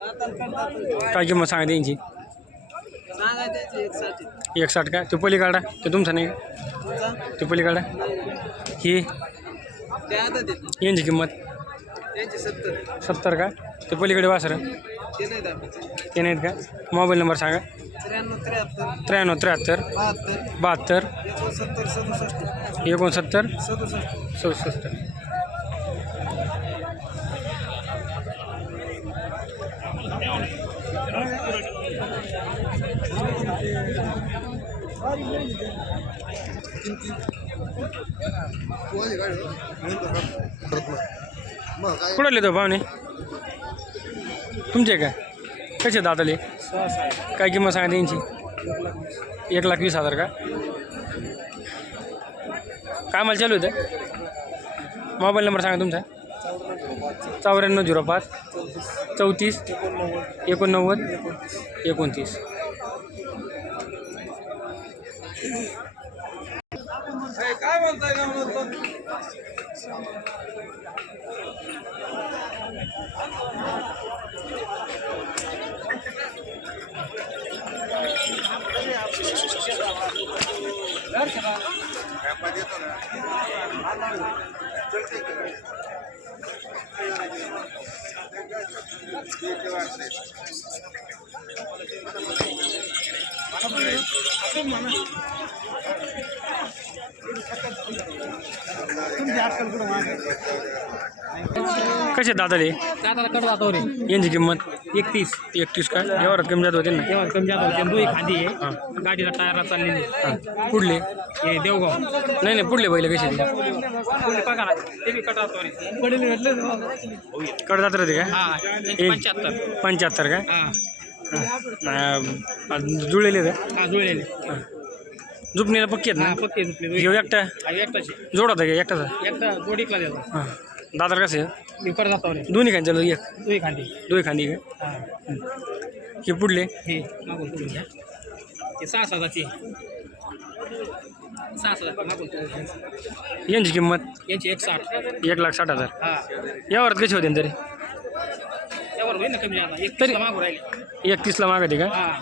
काय किंमत सांगा त्यांची सांगायचे एक साठी एक साठ का ते पलीकडा ते तुमचा नाही का? ते पलीकडा ही? ते आता देत यांची किंमत? सत्तर का? ते पलीकडे वासर? ते नाही नाहीत का? मोबाईल नंबर सांगा. त्र्याण्णव त्र्याहत्तर बहात्तर, एकोणसत्तर, सदुसष्ट. सदुसष्ट. कुठं कुठले तो पाहुणे? तुमचे काय? कसे दादाले? काय किंमत सांगा त्यांची? एक लाख वीस हजार का? काय मला चालू होतं मोबाईल नंबर सांगा तुमचा. चौऱ्याण्णव झिरो पाच. चौतीस एकोणनव्वद एकोणतीस. काय बोलताय का कसे दादाला? कडवा जातो रे यांची किंमत? एकतीस. एकतीस का एवढं कमी जात होते ना? तेव्हा कमी जात होते. दुई खांदी आहे. गाडीला टायरला चाललेली हां. पुढले? हे देवगाव. नाही नाही पुढले पहिले कसे ते? कोणी काय करा ते बी कट जातो कड राहते का? हा एक- पंच्याहत्तर. पंच्याहत्तर का? हा. हां. जुळलेले का? हा जुळलेले. हां. झुपणीला पक्की आहेत हा ना पक्के झुपले घेऊ एकटा? हा एकटाचे. जोड होता का? एकटाचा? एकटा जोडीकला देतो. हां. दादा कसे मी कट जातो रे. दोन्ही खांदी चालू एक. दुई खांदी दोन्ही खांदी का? हा. हे पुढले? हे मागून पुढून घ्या. हे सहा सहाचे सहा सहा मागून पुढून घ्या. यांची किंमत? यांची एक साठ. एक लाख साठ हज़ार. हा. कशी होते तरी? त्यावर होईल ना कमी जाता एक तरी मागून राहिले. एकतीसला मागते का? हा.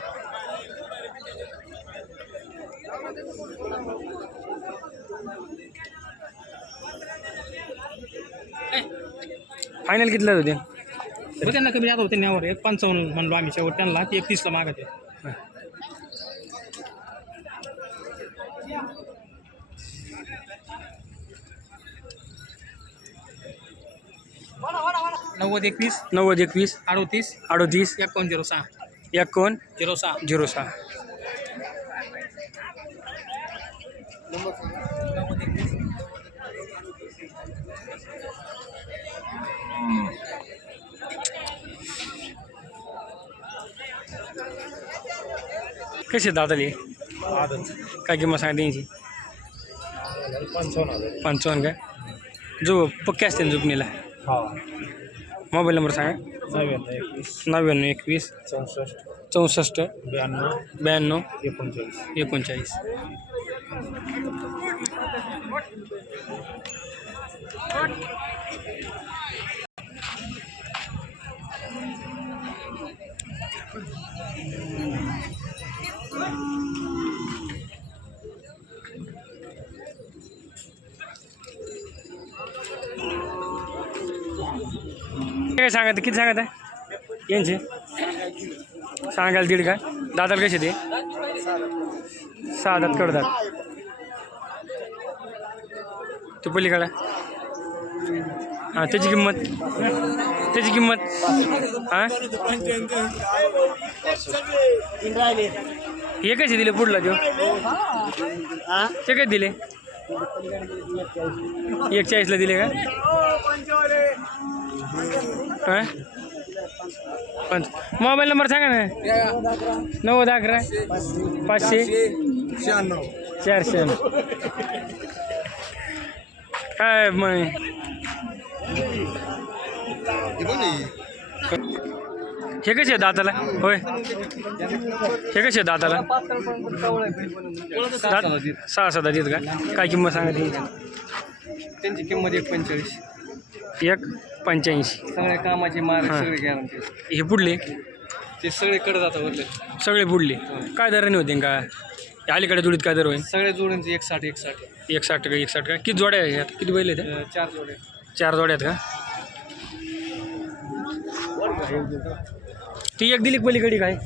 फायनल कितीला होते? त्यांना कमी जात होते न्यावर एक पंचावन्न म्हणलो आम्ही शेवट त्यांना. ती एकतीसला मागत आहे नव्वद एकवीस. नव्वद एकवीस. अडोतीस. अडोतीस. एकावन्न झिरो सहा. एकोण झिरो सहा. झिरो सहा. नव्वद एकवीस. कसे दादाले काय किंमत सांगा त्यांची? पंचावन्न काय? जो पक्के असते ना जुकणीला मोबाईल नंबर सांगा. नव्याण्णव एकवीस. नव्याण्णव एकवीस. चौसष्ट. चौसष्ट. ब्याण्णव. ब्याण्णव. एकोणचाळीस. एकोणचाळीस. काय सांगत किती सांगत आहे? यांचे? सांगायला दीड काय दादाला कसे ते? सहा दात कडतात ते पलीकडा. हां त्याची किंमत. त्याची किंमत. हां? हे कसे दिले पुढला देऊ ते काय दिले. एक चाळीसला दिले का? हां? मोबाईल नंबर सांगा ना. नव्वद अकरा पाचशे शहाण्णव. चारशे. काय मग हे कसे आहे दाताला? होय. हे कसे आहे दाताला? दात सहा सहा देत का? काय किंमत सांगा त्यांची किंमत एक पंचेचाळीस. एक पंच्याऐंशी. सगळ्या कामाचे मार्ग हां. सगळे गॅरंटी हे पुढले? ते सगळे कडे जातात वरले. सगळे पुढले. काय दराने होते का हे अलीकडे जोडीत काय दर होईल सगळ्या जोड्यांचे एक साठ एक साठ एक साठ का एक साठ का किती जोड्या आहे यात किती बैल आहेत चार जोडे चार जोड्या आहेत का? ती एक दिली पलीकडे काय?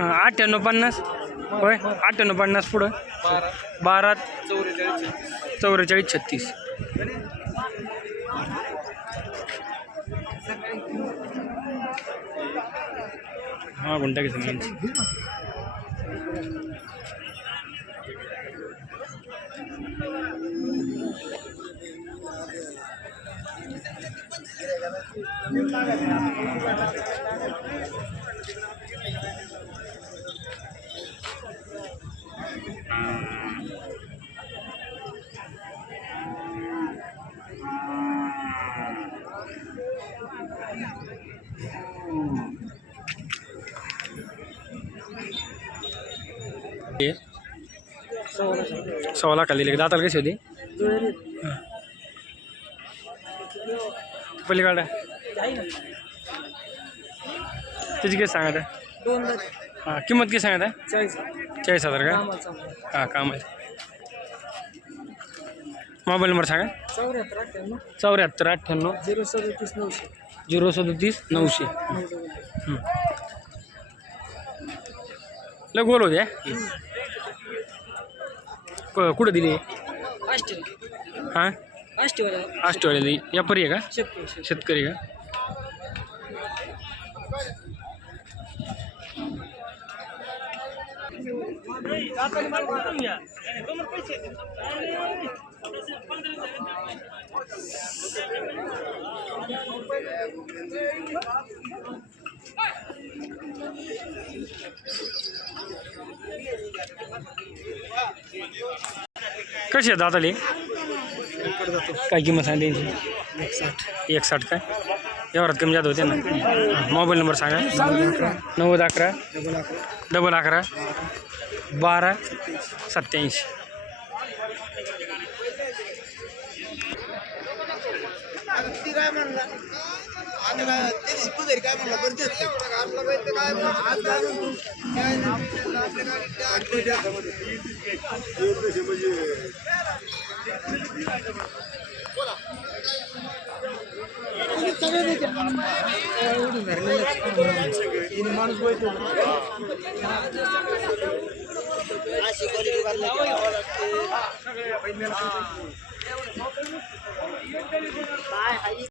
अठ्ठ्याण्णव पन्नास? होय? अठ्ठ्याण्णव पन्नास पुढं. बारा चौवेचाळीस चौवेचाळीस छत्तीस. हा गुंटा घेतो कशी होती? हाँ. पलीकडे त्याची काय सांगत आहे हाँ, किंमत किती सांगत आहे चाळीस हज़ार का? हाँ, काम आहे मोबाईल नंबर सांगा। चौऱ्याहत्तर अठ्ठ्याण्णव झिरो सदतीस नऊशे। झिरो सदतीस नऊशे हं. लय गोल होते क- कुठं दिली? हां? आष्टवाडी व्यापारी आहे का? शेतकरी का? कशी आहे दाताली काय किंमत सांगते त्यांची एक साठ काय? व्यवहारात कमी ज़्यादा होते ना? मोबाईल नंबर सांगा. नव्वद अकरा डबल अकरा बारह सत्याऐंशी आता काय म्हणला? आता काय म्हणला? बरं तेच आपलं काय आज काय काय एवढं माणूस बैठो अशी क्वालिटी 来还有一个